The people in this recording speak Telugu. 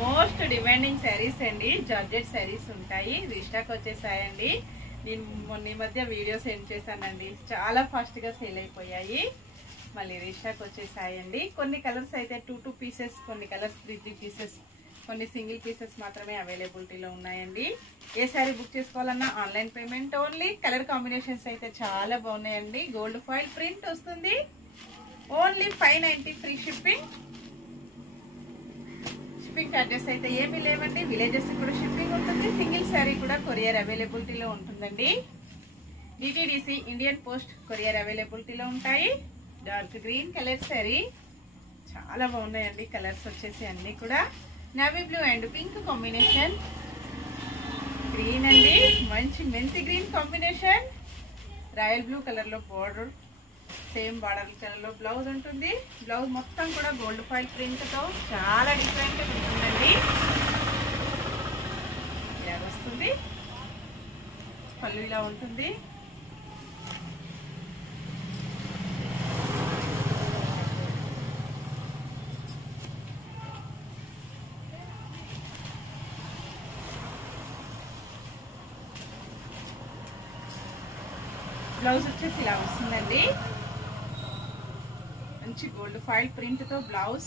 మోస్ట్ డిమాండింగ్ శారీస్ అండి, జార్జెట్ శారీస్ ఉంటాయి. రీస్టాక్ వచ్చేసాయండి. నేను మొన్న ఈ మధ్య వీడియో సెండ్ చేశానండి, చాలా ఫాస్ట్ గా సేల్ అయిపోయాయి. మళ్ళీ రీస్టాక్ వచ్చేసాయండి. కొన్ని కలర్స్ అయితే 2 పీసెస్, కొన్ని కలర్స్ 3 పీసెస్, కొన్ని సింగిల్ పీసెస్ మాత్రమే అవైలబిలిటీలో ఉన్నాయండి. ఏ శారీ బుక్ చేసుకోవాలన్నా online payment only. Colour combinations అయితే చాలా బాగున్నాయండి. గోల్డ్ ఫాయిల్ ప్రింట్ వస్తుంది. Only 590 free shipping. Shipping charges అయితే ఏమీ లేవండి. విలేజెస్ కూడా షిప్పింగ్ ఉంటుంది. సింగిల్ శారీ కూడా కొరియర్ అవైలబిలిటీలో ఉంటుందండి. డిటిడిసి, ఇండియన్ పోస్ట్ కొరియర్ అవైలబిలిటీలో ఉంటాయి. డార్క్ గ్రీన్ కలర్ శారీ చాలా బాగున్నాయండి. కలర్స్ వచ్చేసి అన్ని కూడా navy blue and pink combination. Green అండి, మంచి మెంతి green combination. Royal blue colour లో బోర్డర్, సేమ్ బార్డర్ కలర్ లో బ్లౌజ్ ఉంటుంది. బ్లౌజ్ మొత్తం కూడా గోల్డ్ ఫాయిల్ ప్రింట్ తో చాలా డిఫరెంట్ ఉంటుందండి. ఇలా వస్తుంది. పళ్ళు ఇలా ఉంటుంది. బ్లౌజ్ వచ్చేసి ఇలా వస్తుందండి. మంచి గోల్డ్ ఫాయిల్ ప్రింట్ తో బ్లౌజ్.